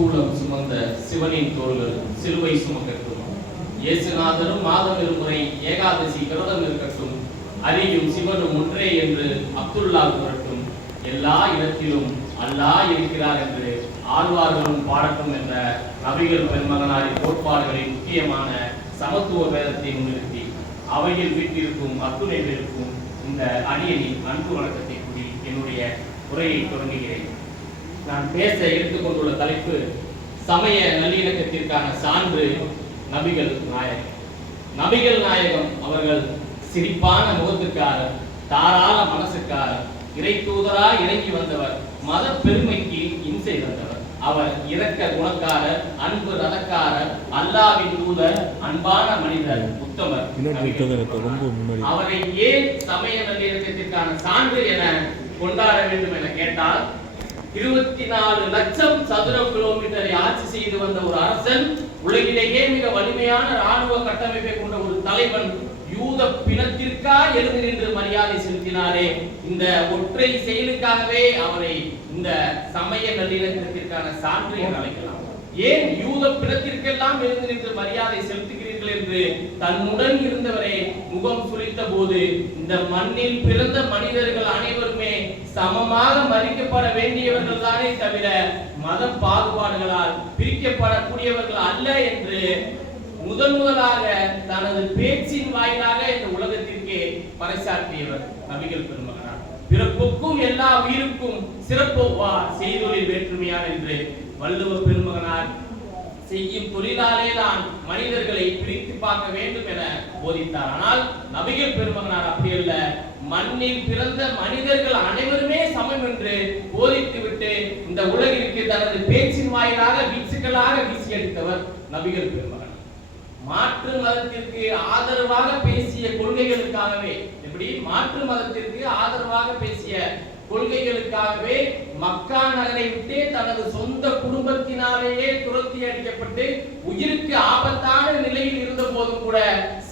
திருச்சூலம் சுமந்த சிவனின் தோள்கள் சிலுவை சுமக்கட்டும். இயேசுநாதரும் மாதம் இருமுறை ஏகாதசி விரதம் இருக்கட்டும். அறியும் சிவனும் ஒன்றே என்று அப்துல்லா கூறட்டும். எல்லா இடத்திலும் அல்லாஹ் இருக்கிறார் என்று ஆழ்வார்களும் பாடட்டும் என்ற நபிகள் பெருமகனாரின் கோட்பாடுகளின் முக்கியமான சமத்துவ வேதத்தை முன்னிறுத்தி அவையில் வீட்டிற்கும் அத்துணைகளுக்கும் இந்த அடியனின் அன்பு வணக்கத்தை கூறி என்னுடைய உரையை தொடங்குகிறேன். நான் பேச எடுத்துக்கொண்டுள்ள தலைப்பு சமய நல்லிணக்கத்திற்கான சான்று நபிகள் நாயகம். நபிகள் நாயகம் அவர்கள் சிரிப்பான முகத்துக்காரர், தாராள மனசுக்காரர், இறை தூதராய் இறங்கி வந்தவர், மத பெருமைக்கு இம்சை தந்தவர். அவர் இரக்க குணக்காரர், அன்பு ரதக்காரர், அல்லாஹ்வின் தூதர், அன்பான மனிதர், உத்தமர். அவரை ஏன் சமய நல்லிணக்கத்திற்கான சான்று என கொண்டாட வேண்டும் என கேட்டால், 24 லட்சம் சதுர கிலோமீட்டரை ஆட்சி செய்து வந்த ஒரு அரசன், உலகிலேயே மிக வலிமையான ராணுவ கட்டமைப்பை கொண்ட ஒரு தலைவன் யூத பிணத்திற்கா எழுந்து நின்று மரியாதை செலுத்தினாரே, இந்த ஒற்றை செயலுக்காகவே அவரை இந்த சமய நல்லிணக்கத்திற்கான சான்று என அழைக்கலாம். ஏன் யூத பிணத்திற்கெல்லாம் எழுந்து நின்று மரியாதை செலுத்துகிறீர்கள் என்று தன்னுடன் இருந்தவரை முகம் சுளித்த போது, இந்த மண்ணில் பிறந்த மனிதர்கள் அனைவருமே சமமாக மதிக்கப்பட வேண்டியவர்கள் தானே தவிர மத பாகுபாடுகளால் பிரிக்கப்படக்கூடியவர்கள் அல்ல என்று முதலாக தனது பேச்சின் வாயிலாக இந்த உலகத்திற்கே பறைசாற்றியவர் நபிகள் பெருமகனார். பிறப்புக்கும் எல்லா உயிருக்கும் சிறப்போவா செய்தொழில் வேற்றுமையார் என்று வள்ளுவ பெருமகனார் செய்யும் தொழிலாலே தான் மனிதர்களை பிரித்து பார்க்க வேண்டும் என போதித்தார். ஆனால் நபிகள் பெருமகனார் அப்படி அல்ல, மண்ணில் பிறந்த மனிதர்கள் அனைவருமே சமம் என்று போதித்துவிட்டு இந்த உலகிற்கு தனது பேச்சின் வாயிலாக வீச்சுக்களாக வீசி அளித்தவர் நபிகள் பெருமகனார். மாற்று மதத்திற்கு ஆதரவாக பேசிய கொள்கைகளுக்காகவே, எப்படி மாற்று மதத்திற்கு ஆதரவாக பேசிய கொள்கைகளுக்காகவே மக்கா நகரை விட்டு தனது சொந்த குடும்பத்தினாலேயே துரத்தி அடிக்கப்பட்டு உயிருக்கு ஆபத்தான நிலையில் இருந்த போதும் கூட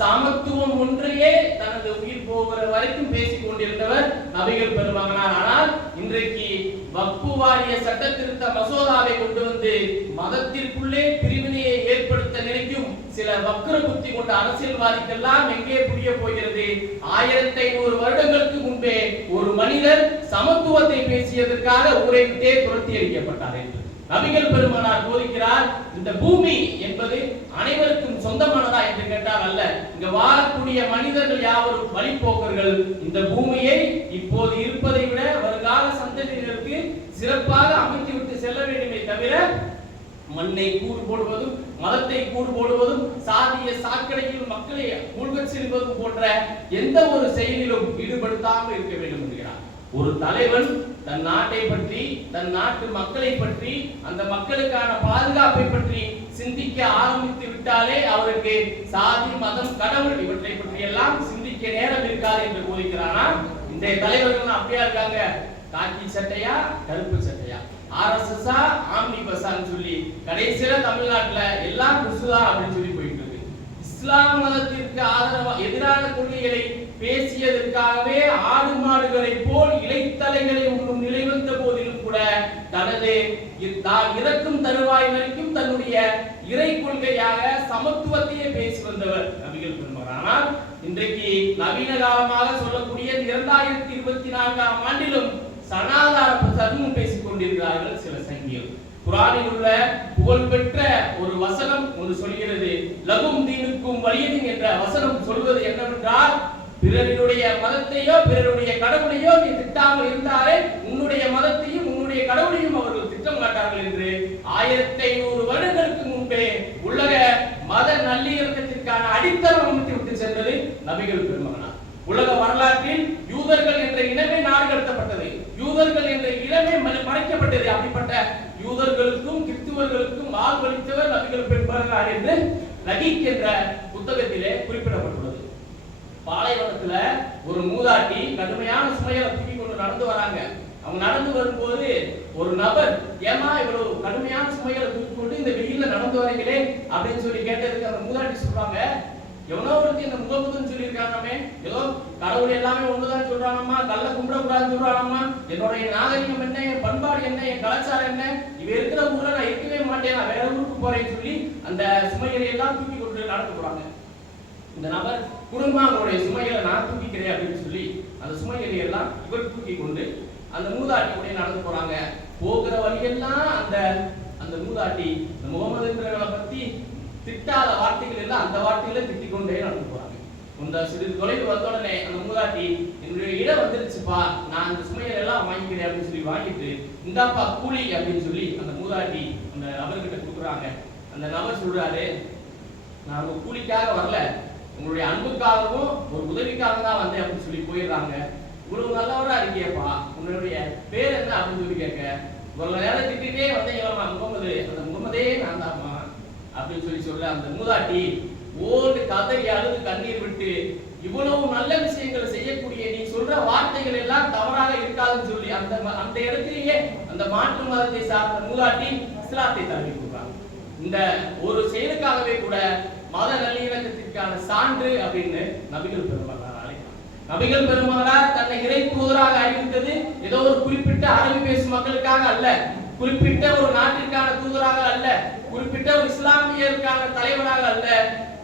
சமத்துவம் ஒன்றையே தனது உயிர் போகிற வரைக்கும் பேசிக் கொண்டிருந்தவர் நபிகள் பெருமகனார். ஆனால் இன்றைக்கு வக்ஃபு வாரிய சட்ட திருத்த மசோதாவை கொண்டு வந்து மதத்திற்குள்ளே பிரிவினையை ஏற்படுத்த நினைக்கும் சில வக்ர புத்தி கொண்ட அரசியல்வாதிக்கெல்லாம் எங்கே புரிய போகிறது? 1500 வருடங்களுக்கு முன்பே ஒரு மனிதர் சமத்துவத்தை பேசியதற்காக ஊரை விட்டே துரத்தி அடிக்கப்பட்டார் என்று நபிகள் பெருமகனார் போதிக்கிறார். இந்த பூமி என்பது அனைவருக்கும் சொந்தமானதா என்று கேட்டால் அல்ல. இங்க வாழக்கூடிய மனிதர்கள் யாவரும் வழிபோக்கர்கள். இந்த பூமியை இப்போது இருப்பதை விட வருங்கால சந்ததியினருக்கு சிறப்பாக அமைத்து விட்டு செல்ல வேண்டுமே தவிர மண்ணை கூறு போடுவதும் மதத்தை கூறு போடுவதும் சாதிய சாக்கடையில் மக்களை மூழ்கச் செல்வதும் போன்ற எந்த ஒரு செயலிலும் ஈடுபடுத்தாமல் இருக்க வேண்டும் என்கிறார். ஒரு தலைவன் தன் நாட்டை பற்றி, தன் நாட்டு மக்களை பற்றி, அந்த மக்களுக்கான பாதுகாப்பை பற்றி சிந்திக்க ஆரம்பித்து விட்டாலே அவருக்கு சாதி, மதம், கடவுள் இவற்றை பற்றி எல்லாம் சிந்திக்க நேரம் இருக்காது என்று போதிக்கிறார். இந்த தலைவர்கள் அப்படியா இருக்காங்க, காக்கி சட்டையா கருப்பு சட்டையா, ஆர்எஸ்எஸ் ஆம்னி பஸ்ஸான்னு சொல்லி கடைசியில தமிழ்நாட்டுல எல்லாம் குசுதா அப்படின்னு சொல்லி போயிட்டு இருக்கு. இஸ்லாம் மதத்திற்கு எதிரான கொள்கைகளை பேசியதற்காகவே ஆடு மாடுகளை போல் இலைத்தலைகளை உண்ணும் நிலை வந்த போதிலும் கூட தனது இறக்கும் தருவாய் வரைக்கும் தன்னுடைய இறை கொள்கையாக சமத்துவத்தையே பேசி வந்தவர் நபிகள் பெருமகனார். ஆனால் இன்றைக்கு நவீன காலமாக சொல்லக்கூடிய 2024ஆம் ஆண்டிலும் சனாதார தர்மம் பேசிக் கொண்டிருக்கிறார்கள் சில சங்கிகள். குர்ஆனில் உள்ள புகழ்பெற்ற ஒரு வசனம் ஒன்று சொல்கிறது, லகும் தீனுக்கும் வலியதும் என்ற வசனம் சொல்வது என்னவென்றால், பிறருடைய மதத்தையோ பிறருடைய கடவுளையோ நீ திட்டாமல் இருந்தாலே உன்னுடைய மதத்தையும் உன்னுடைய கடவுளையும் அவர்கள் திட்ட மாட்டார்கள் என்று 1500 வருடங்களுக்கு முன்பே உலக மத நல்லிணக்கத்திற்கான அடித்தளம் அமைத்து விட்டு சென்றது நபிகள் பெருமகனார். உலக வரலாற்றில் யூதர்கள் என்ற இனமே நாடு கடத்தப்பட்டது, யூதர்கள் என்ற இனமே மறைக்கப்பட்டது. அப்படிப்பட்ட யூதர்களுக்கும் கிறிஸ்துவர்களுக்கும் வாழ்வளித்தவர் நபிகள் பெருமகனார் என்று ரகீக் என்ற புத்தகத்திலே குறிப்பிடப்பட்டுள்ளது. பாலைவனத்துல ஒரு மூதாட்டி கடுமையான சுமைகளை தூக்கி கொண்டு நடந்து வராங்க. அவங்க நடந்து வரும்போது ஒரு நபர், ஏமா இவ்வளவு கடுமையான சுமைகளை தூக்கி கொண்டு இந்த வெயில்ல நடந்து வரீங்களே அப்படின்னு சொல்லி கேட்டதுக்கு அந்த மூதாட்டி சொல்றாங்க, எவனோ ஒருத்தி இந்த முகமதுன்னு சொல்லியிருக்கானே, ஏதோ கடவுள் எல்லாமே ஒண்ணுதான் சொல்றானம்மா, கல்ல கும்பிடக்கூடாதுன்னு சொல்றானம்மா, என்னுடைய நாகரிகம் என்ன, என் பண்பாடு என்ன, என் கலாச்சாரம் என்ன, இவ இருக்கிற ஊர்ல நான் இருக்கவே மாட்டேன், நான் வேற ஊருக்கு போறேன்னு சொல்லி அந்த சுமைகளை எல்லாம் தூக்கி கொண்டு நடந்து போறாங்க. இந்த நபர் குடும்பம் அவருடைய சுமைகளை நான் தூக்கிக்கிறேன் அப்படின்னு சொல்லி அந்த சுமைகளை எல்லாம் இவர் தூக்கி கொண்டு அந்த மூதாட்டி கூட நடந்து போறாங்க. போகிற வழியெல்லாம் அந்த அந்த மூதாட்டி இந்த முகமதுன்றவங்களை பத்தி திட்டாத வார்த்தைகள் எல்லாம் அந்த வார்த்தைகளை திட்டிக் கொண்டே நடந்து போறாங்க. இந்த சிறிது தொலைவு வந்த உடனே அந்த மூதாட்டி, என்னுடைய இடம் வந்துருச்சுப்பா, நான் அந்த சுமைகளை எல்லாம் வாங்கிக்கிறேன் அப்படின்னு சொல்லி வாங்கிட்டு, இந்தாப்பா கூலி அப்படின்னு சொல்லி அந்த மூதாட்டி அந்த நபர்கிட்ட கொடுக்குறாங்க. அந்த நபர் சொல்றாரு, நான் உங்க கூலிக்காக வரல, உங்களுடைய அன்புக்காகவும் ஒரு உதவிக்காக தான் வந்தேன் அப்படின்னு சொல்லி போயிடுறாங்க. இவ்வளவு நல்லவரா இருக்கியப்பா, உன்னுடைய பேர் என்ன அப்படின்னு சொல்லி கேட்க, இவ்வளவு நேரம் திட்டிகிட்டே வந்தீங்களா முகமது, அந்த முகமதே நான் தான்மா அப்படின்னு சொல்லி சொல்ல அந்த மூதாட்டி ஓடு கதறி அழுது கண்ணீர் விட்டு, இவ்வளவு நல்ல விஷயங்களை செய்யக்கூடிய நீ சொல்ற வார்த்தைகள் எல்லாம் தவறாக இருக்காதுன்னு சொல்லி அந்த இடத்திலேயே அந்த மாற்று மதத்தை சார்ந்த மூதாட்டி இஸ்லாத்தை தழுவி கொடுக்குறாங்க. இந்த ஒரு செயலுக்காகவே கூட மத நல்லிணக்கத்திற்கான சான்று அப்படின்னு நபிகள் பெருமானார் அழைக்கிறார். நபிகள் பெருமானார் தன்னை இறை தூதராக அறிவித்தது ஏதோ ஒரு குறிப்பிட்ட அரபி பேசும் மக்களுக்காக அல்ல, குறிப்பிட்ட ஒரு நாட்டிற்கான தூதராக அல்ல, குறிப்பிட்ட ஒரு இஸ்லாமியருக்கான தலைவராக அல்ல.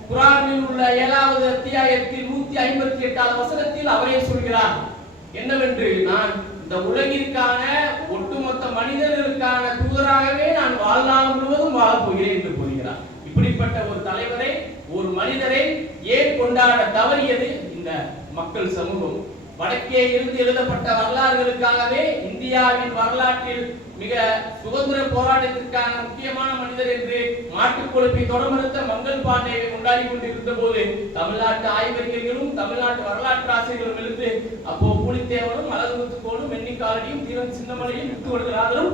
குர்ஆனில் உள்ள 7வது அத்தியாயத்தில் 158வது வசனத்தில் அவரே சொல்கிறார் என்னவென்று, நான் இந்த உலகிற்கான ஒட்டுமொத்த மனிதர்களுக்கான தூதராகவே நான் வாழ்நாள் முழுவதும் வாழப் போகிறேன் என்று கூறுகிறார். இப்படிப்பட்ட ஒரு தலைவரை, ஒரு மனிதரை ஏன் கொண்டாட தவறியது இந்த மக்கள் சமூகம்? வடக்கே இருந்து எழுதப்பட்ட வரலாறுகளுக்காகவே இந்தியாவின் வரலாற்றில் மிக சுதந்திர போராட்டத்திற்கான முக்கியமான மனிதர் என்று மாட்டுக் கொழுப்பை தொடர்மறுத்த மங்கள் பாண்டேவை கொண்டாடி கொண்டிருந்த போது தமிழ்நாட்டு ஆய்வறிஞர்களும் தமிழ்நாட்டு வரலாற்று ஆசிரியர்களும் எழுந்து அப்போ பூலித்தேவனும் மலர்முத்துக்கோனும் வெண்ணிக்காரடியும் தீரன் சின்னமலையும் முத்துவடுகராதரும்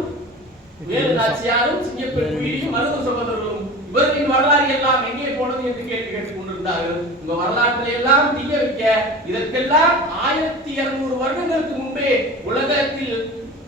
வேலு நாச்சியாரும் சிங்கப்பெருமையும் மருது சகோதரர்களும் இவர்களின் வரலாறு எல்லாம் எங்கே போனது என்று கேட்டுக் கொண்டிருந்தார்கள். உங்க வரலாற்றை எல்லாம் தீய வைக்க இதற்கெல்லாம் 1200 வருடங்களுக்கு முன்பே உலகத்தில்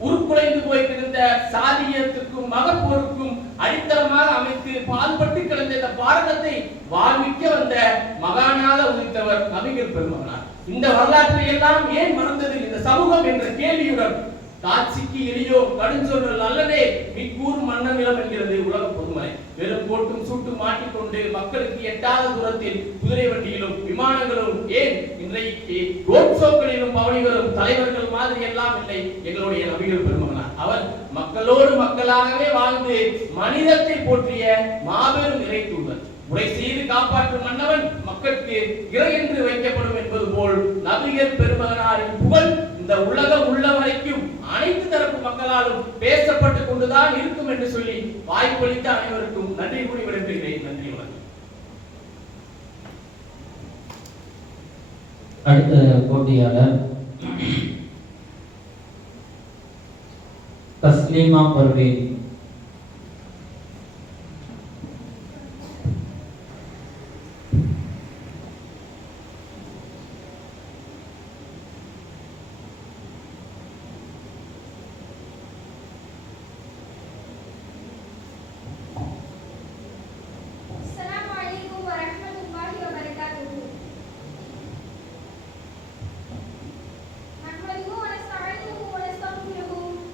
உருக்குலைந்து போய்கிருந்த சாதியத்துக்கும் மகப்போருக்கும் அடித்தளமாக அமைத்து பால்பட்டு கிடந்த இந்த பாரதத்தை வாழ்விக்க வந்த மகானாக உதித்தவர் நபிகள் பெருமானார். இந்த வரலாற்றை எல்லாம் ஏன் மறந்தது இந்த சமூகம் என்ற கேள்வியுடன் காட்சிக்கு எளியோ கடுஞ்சொல் அல்லதே மிக்கூர் மன்னனிலம் என்கிறது உலக பொதுமறை. வெறும் போட்டும் சூட்டும் மாட்டிக்கொண்டு மக்களுக்கு எட்டாத தூரத்தில் குதிரை வண்டியிலும் விமானங்களும் ஏன் இன்றைக்கு ரோட் ஷோக்களிலும் பவனி வரும் தலைவர்கள் மாதிரி எல்லாம் இல்லை எங்களுடைய நபிகள் பெருமகனார். அவர் மக்களோடு மக்களாகவே வாழ்ந்து மனிதத்தை போற்றிய மாபெரும் இறை தூதர். உரை செய்து காப்பாற்றும் மன்னவன் மக்களுக்கு இறை என்று வைக்கப்படும் என்பது போல் நபிகள் பெருமகனாரின் புகழ் இந்த உலகம் உள்ள வரைக்கும் அனைத்து தரப்பு மக்களாலும் பேசப்பட்டுக் கொண்டுதான் இருக்கும் என்று சொல்லி வாய்ப்பளித்த அனைவருக்கும் நன்றி கூறி விடைபெறுகிறேன். நன்றி, வணக்கம். அடுத்த போட்டியாளர் தஸ்லீமா பர்வீன்.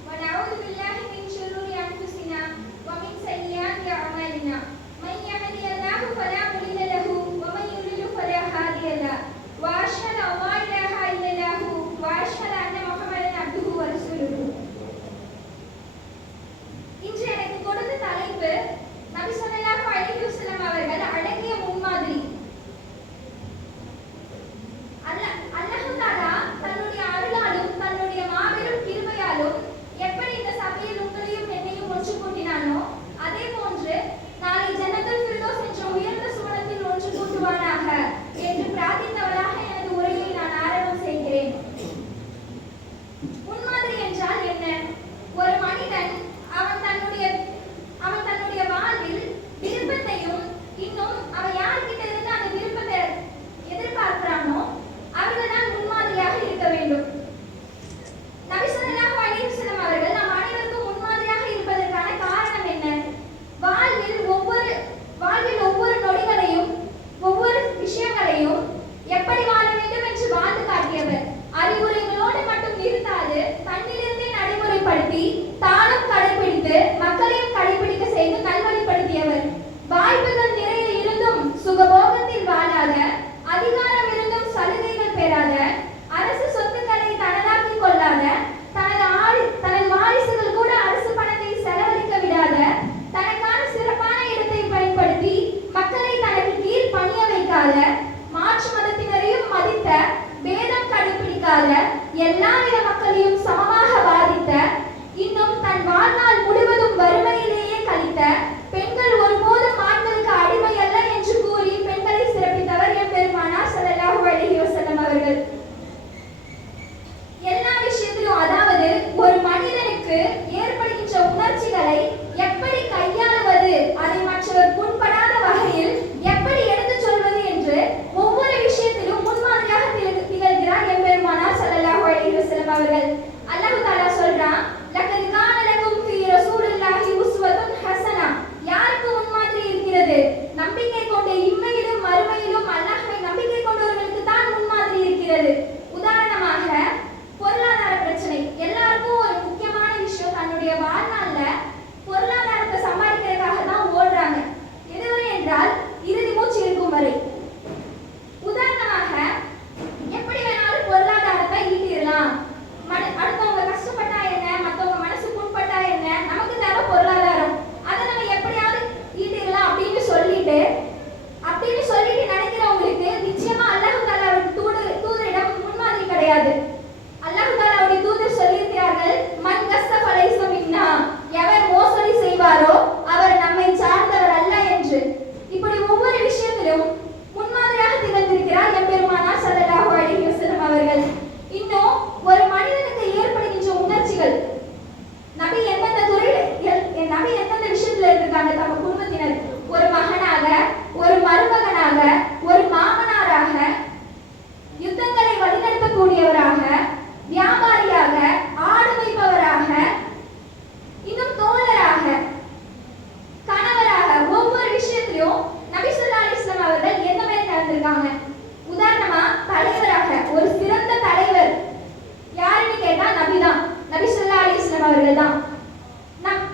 ونعوذ بالله من شرور மக்களையும் சமமாக பாதித்த, இன்னும் தன் வாழ்நாள் முழுவதும் வறுமையிலேயே கழித்த, பெண்கள் ஒருபோதும் ஆண்களுக்கு அடிமை அல்ல என்று கூறி பெண்களை சிறப்பித்தவர் எம்பெருமானார் ஸல்லல்லாஹு அலைஹி வஸல்லம் அவர்கள். எல்லா விஷயத்திலும், அதாவது ஒரு மனிதனுக்கு ஏற்படுகின்ற உணர்ச்சிகளை எப்படி கையாளுவது, அதை மற்றவர் புண்படாத வகையில் எப்படி எடுத்துச் சொல்வது என்று ஒவ்வொரு விஷயத்திலும் முன்மாதிரியாக திகழ்கிறார் எம்பெருமானார் ஸல்லல்லாஹு அலைஹி வஸல்லம் அவர்கள். அல்லாஹ் தஆலா சொல்றான், லக்கத் கான லகும் ஃபீ ரசூலில்லாஹி உஸ்வத்துன் ஹஸனா. யாருக்கு முன்மாதிரி இருக்கிறது? நம்பிக்கை கொண்டு இம்மையிலும் மறுமையிலும் அல்லாஹ்வை நம்பிக்கை கொண்டவர்களுக்கு தான் முன்மாதிரி இருக்கிறது. உதாரணமாக, பொருளாதார பிரச்சனை. எல்லாருக்கும் ஒரு முக்கியமான விஷயம், தன்னுடைய வாழ்நாள்ல பொருளாதாரத்தை சம்பாதிக்கிறதுக்காக தான் ஓடுறாங்க. எதுவரை என்றால் இறுதி மூச்சு இருக்கும் வரை. உதாரணமாக, எப்படி வேணாலும் பொருளாதாரத்தை ஈட்டிடலாம். அடுத்தவங்க கஷ்டப்பட்டா என்ன, மற்றவங்க மனசு புண்பட்டா என்ன, நமக்கு தேவை பொருளாதாரம், அதை நம்ம எப்படியாவது ஈட்டிடலாம் அப்படின்னு சொல்லிட்டு நினைக்கிறவங்களுக்கு நிச்சயமா அல்லாஹ் தஆலாவுடைய தூதரிடம் முன்மாதிரி கிடையாது. அல்லாஹ் தஆலாவுடைய தூதர் சொல்லியிருக்கிறார்கள், மன் கஸ்ஸப லைஸ மின்னா, எவர் மோசடி செய்வாரோ அவர் நம்மை சார்ந்தவர் அல்ல என்று. இப்படி ஒவ்வொரு விஷயத்திலும் முன்மாதிரியாக திகழ்ந்திருக்கிறார் எம்பெருமானார் ஸல்லல்லாஹு அலைஹி வஸல்லம் அவர்கள். இன்னும் ஒரு மனிதனுக்கு ஏற்படுகின்ற உணர்ச்சிகள், நபி எந்தெந்த விஷயத்துல இருக்காங்க, தಮ್ಮ குடும்பத்தினர், ஒரு மகனாக, ஒரு மருமகனாக, ஒரு மாமனாராக, யுத்தங்களை வழிநடத்தக்கூடியவராக, வியாபாரியாக, ஆடு மேய்ப்பவராக, இன்னும் தோழராக, கணவராக, ஒவ்வொரு விஷயத்திலும் நபி ஸல்லல்லாஹு அலைஹி வஸல்லம் அவர்கள் எந்த மாதிரி நடந்திருக்காங்க. உதாரணமா, தலைவராக, ஒரு சிறந்த தலைவர் யாருன்னு கேட்டா நபிதான், நபி ஸல்லல்லாஹு அலைஹி வஸல்லம் அவர்கள் தான். நம்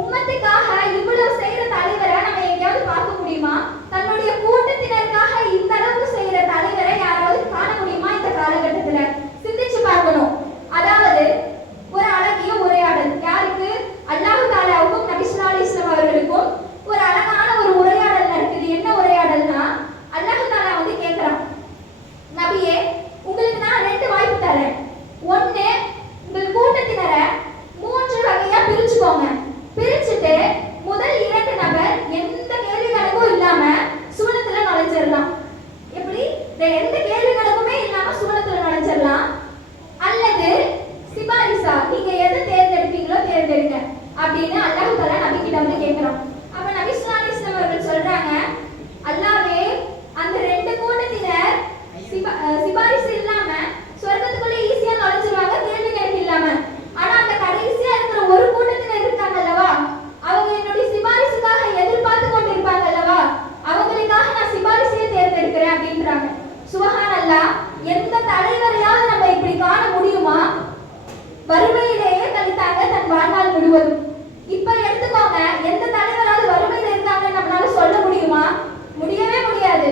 உம்மத்துக்காக இவ்வளவு செய்யற தலைவரை நம்ம எங்கேயாவது பார்க்க முடியுமா? தன்னுடைய கூட்டத்தினருக்காக இந்த அளவுக்கு செய்யற தலைவரை யாராவது காண முடியுமா? இந்த காலகட்டத்துல சிந்திச்சு பார்க்கணும். அதாவது ஒரு அழகிய உரையாடல், யாருக்கு? அல்லாஹ் தஆலாவுக்கும் நபி ஸல்லல்லாஹு அலைஹி வஸல்லம் அவர்களுக்கும் ஒரு அழகான ஒரு உரையாடல் நடக்குது. என்ன உரையாடல்னா, அல்லாஹ் தஆலா கேட்கிறான், நபியே, உங்களுக்கு நான் 2 வாய்ப்பு தரேன். ஒண்ணு, உங்கள் கூட்டத்தினரை 3 வகையா பிரிச்சுக்கோங்க. பிரிச்சுட்டு முதல் 2 நபர் எந்த கேள்வி கணக்கும் இல்லாம சுவனத்துல நுழைஞ்சிடலாம். எப்படி? எந்த கேள்வி கணக்குமே இல்லாம சுவனத்துல நுழைஞ்சிடலாம். அல்லது சிபாரிசா, நீங்க எதை தேர்ந்தெடுப்பீங்களோ தேர்ந்தெடுங்க அப்படின்னு அல்லாஹ் தஆலா நபி கிட்ட கேட்கிறான். அப்ப நபி ஸல்லல்லாஹு அலைஹி வஸல்லம் அவர்கள் சொல்றாங்க, அல்லாஹ்வே, அந்த 2 கூட்டத்தினர் சிபாரிசு இல்லாம சொர்க்கத்துக்குள்ள ஈஸியா நுழைஞ்சிருவாங்க, கேள்வி கணக்கு இல்லாம. ஆனா அந்த கடைசியா இருக்கிற ஒரு கூட்டத்தினர் இருக்காங்க அல்லவா, அவங்க என்னுடைய சிபாரிசுக்காக எதிர்பார்த்து கொண்டிருப்பாங்க அல்லவா, அவங்களுக்காக நான் சிபாரிசையே தேர்ந்தெடுக்கிறேன் அப்படின்றாங்க. சுப்ஹானல்லாஹ், எந்த தலைவரையாவது நம்ம இப்படி காண முடியுமா? வறுமையிலேயே கழித்தாங்க தன் வாழ்நாள் முழுவதும். இப்ப எடுத்துக்கோங்க, எந்த தலைவராவது வறுமையில இருக்காங்கன்னு நம்மளால சொல்ல முடியுமா? முடியவே முடியாது.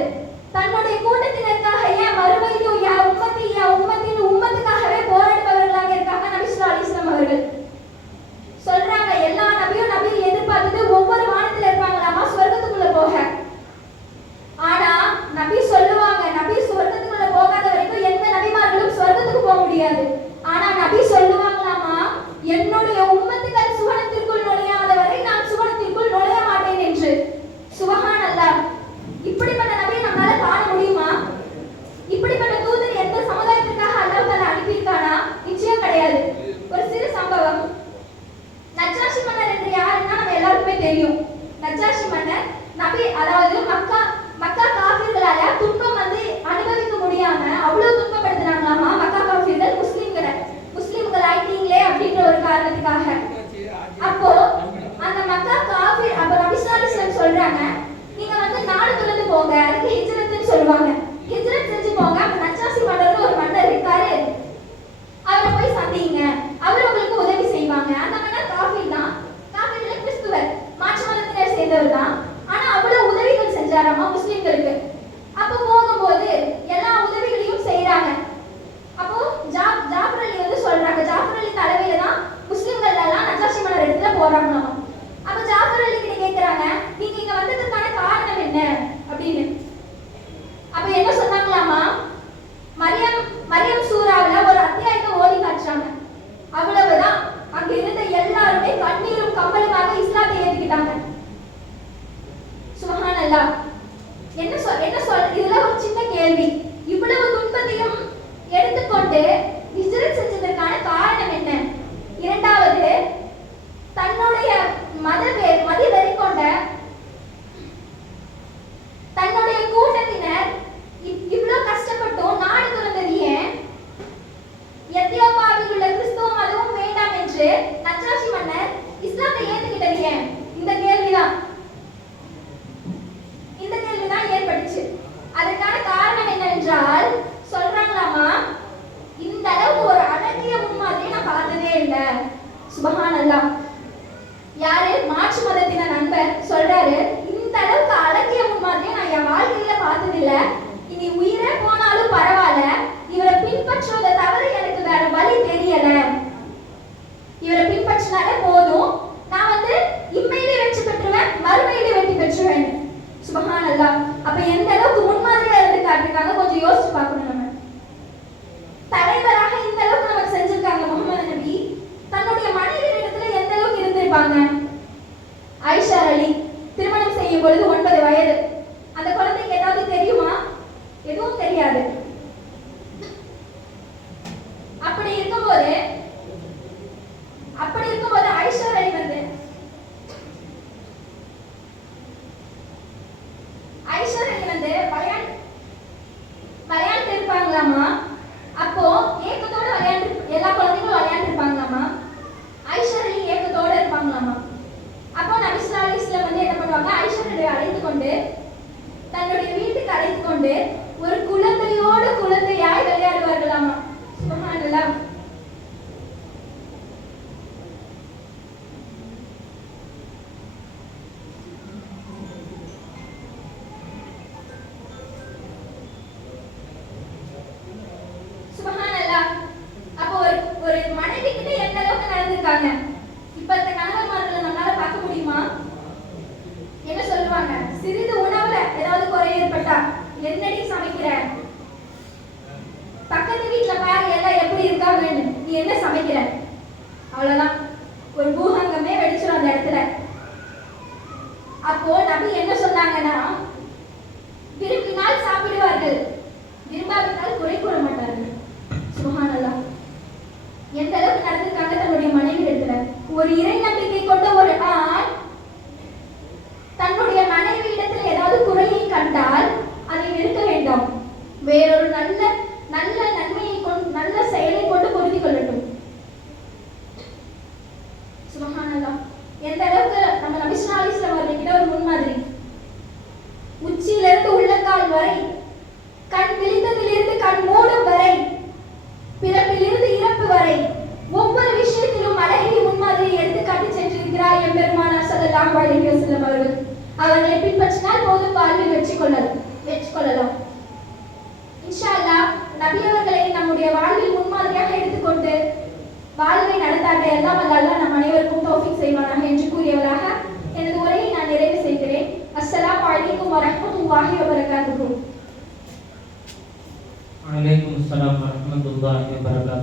தன்னுடைய கூட்டத்தினருக்காக, ஏன் மறுமையிலும் யா உம்மத்தின் உம்மத்துக்காகவே போராடுபவர்களாக இருக்காங்க நபி ஸல்லல்லாஹு அலைஹி வஸல்லம் அவர்கள். சொல்றாங்க, எல்லா நபியும் எதிர்பார்த்துட்டு ஒவ்வொரு வானத்துல இருப்பாங்களாமா சொர்க்கத்துக்குள்ள போக. ஆனா நபி சொல்லுவாங்க, நபி சொர்க்கத்துக்குள்ள போகாத வரைக்கும் எந்த நபிமார்களும் சொர்க்கத்துக்கு போக முடியாது. ஆனா நபி சொல்லுவாங்களாமா, என்னுடைய உம்மத்துக்கள் சுவனத்திற்குள் நுழையாத வரை நான் சுவனத்திற்குள் நுழைய மாட்டேன் என்று. சுப்ஹானல்லாஹ், இப்படிப்பட்ட நபியை நம்மளால காண முடியுமா? இப்படிப்பட்ட தூதர் எந்த சமுதாயத்திற்காக அல்லாஹ் தஆலா அனுப்பியிருக்கானா? நிச்சயம் கிடையாது. ஒரு சிறு சம்பவம். நஜ்ஜாஷி மன்னர் என்று யாருன்னா நம்ம எல்லாருக்குமே தெரியும். நஜ்ஜாஷி மன்னர் நபி, அதாவது மக்கா காஃபிர்களால துன்பம் அனுபவிக்க முடியாம அவ்வளவு துன்பப்படுத்தினாங்களாமா மக்கா காஃபிர்கள் முஸ்லிம்கள் ஆயிட்டீங்களே அப்படின்ற ஒரு காரணத்துக்காக. அப்போ அந்த மக்கா காஃபிர், அப்ப நபி ஸல்லல்லாஹு அலைஹி வஸல்லம் சொல்றாங்க, நீங்க நாடு துறந்து போங்க, அதுக்கு ஹிஜ்ரத்னு சொல்லுவாங்க. ஹிஜ்ரத் செஞ்சு போங்க. அப்ப நஜ்ஜாஷி மன்னர்னு ஒரு மன்னர் இருக்காரு, அவரை போய் சந்திங்க, அவர் உங்களுக்கு உதவி செய்வாங்க. அந்த மன்னர் காஃபிர் தான், காஃபிர்ல கிறிஸ்துவர், மாற்று மதத்தினர் சேர்ந்தவர் தான். ஆனா அவ்வளவு உதவிகள் செஞ்சாராமா முஸ்லிம்களுக்கு. அப்ப போகும்போது எல்லா உதவிகளையும் செய்யறாங்க. அப்போ ஜாஃபர் அலி சொல்றாங்க, ஜாஃபர் அலி தலைமையில தான் முஸ்லிம்கள் எல்லாம் நஜ்ஜாஷி மன்னர் இடத்துல போறாங்களாமா. அப்ப ஜாஃபர் அலி கிட்ட கேக்குறாங்க, நீங்க இங்க வந்ததுக்கான சுபஹானல்லாஹ். யாரு மாற்று மதத்தின நண்பர் சொல்றாரு, இந்த அளவுக்கு அழகிய முன்மாதிரியை நான் என் வாழ்க்கையில பார்த்ததில்ல. இனி உயிரே போனாலும் பரவாயில்ல, இவரை பின்பற்றுவதை தவிர எனக்கு வேற வழி தெரியல. இவரை பின்பற்றினாலே போதும், நான் இம்மையிலே வெற்றி பெற்றுவேன், மறுமையிலே வெற்றி பெற்றுவேன். சுபஹானல்லாஹ். அப்ப எந்த அளவுக்கு முன்மாதிரியா இருந்து காட்டிருக்காங்க, கொஞ்சம் யோசிச்சு பார்க்கணும். நம்ம தலைவராக இந்த அளவுக்கு நமக்கு செஞ்சிருக்காங்க முகமது நபி. தன்னுடைய மனைவியிடத்துல எந்த அளவுக்கு இருந்திருப்பாங்க. ஆயிஷா அலி திருமணம் செய்யும் பொழுது 9 வயது. அந்த குழந்தைக்கு ஏதாவது தெரியுமா? எதுவும் தெரியாது. அப்படி இருக்கும்போது ஆயிஷா அலி விளையாண்டு இருப்பாங்களாமா. அப்போ ஏக்கத்தோட விளையாண்டு, எல்லா குழந்தைகளும் விளையாண்டு இருப்பாங்களாமா. ஆயிஷா அலி ஏக்கத்தோட இருப்பாங்களாமா. அப்போ நபி ஸல்லல்லாஹு அலைஹி வஸல்லம் என்ன பண்ணுவாங்க, ஆயிஷா அலியை அழைத்து கொண்டு தன்னுடைய வீட்டுக்கு அழைத்து கொண்டு ஒரு குழந்தையோடு குழந்தையாய் விளையாடுவார்களாமா. சுபஹானல்லாஹ். ஒரு மனைவி கிட்ட எந்த அளவுக்கு நடந்திருக்காங்க. இப்ப இந்த கணவன்மார்களை நம்மளால பார்க்க முடியுமா? என்ன சொல்லுவாங்க, சிறிது உணவுல ஏதாவது குறை ஏற்பட்டா என்னடி சமைக்கிற, பக்கத்து வீட்டுல பாரு எல்லாம் எப்படி இருக்காங்கன்னு, நீ என்ன சமைக்கிற, அவ்வளவுதான். ஒரு பூகங்கமே வெடிச்சிடும் அந்த இடத்துல. அப்போ நபி என்ன சொன்னாங்கன்னா, விரும்பினால் சாப்பிடுவார்கள், விரும்பாவிட்டால் குறை கூற மாட்டார்கள். சுபஹானல்லாஹ். எந்த அளவுக்கு நடந்திருக்காங்க தன்னுடைய மனைவி இடத்துல. ஒரு இறை நம்பிக்கை கொண்ட ஒரு ஆண் தன்னுடைய மனைவி இடத்துல ஏதாவது குறையை கண்டால் அதை வெறுக்க வேண்டாம், வேறொரு நல்ல நல்ல நன்மையை கொண்டு, நல்ல செயலை கொண்டு பொருத்தி கொள்ளட்டும். சுபஹானல்லாஹ். எந்த அளவுக்கு நம்ம நபி ஸல்லல்லாஹு அலைஹி வஸல்லம் அவர்கிட்ட ஒரு முன்மாதிரி. உச்சியிலிருந்து உள்ளங்கால் வரை, கண் விழித்ததிலிருந்து கண் மூடும் வரை, பிறப்பிலிருந்து இறப்பு வரை ஒவ்வொரு விஷயத்திலும் அழகிய முன்மாதிரியை எடுத்துக்காட்டி சென்றிருக்கிறார் எம்பெருமானார் ஸல்லல்லாஹு அலைஹி வஸல்லம் அவர்கள். அவர்களை பின்பற்றினால் போதும், வாழ்வில் வெற்றி கொள்ளலாம். இன்ஷா அல்லாஹ் நபி அவர்களை நம்முடைய வாழ்வில் முன்மாதிரியாக எடுத்துக்கொண்டு வாழ்வை நடத்தாட்ட எல்லாம் அல்லாஹ் நம் அனைவருக்கும் தௌஃபீக் செய்வானாக என்று கூறியவராக எனது உரையை நான் நிறைவு செய்கிறேன். அஸ்ஸலாமு அலைக்கும் வரஹ்மத்துல்லாஹி வபரகாத்துஹு. Waalaikumsalam warahmatullahi wabarakatuh.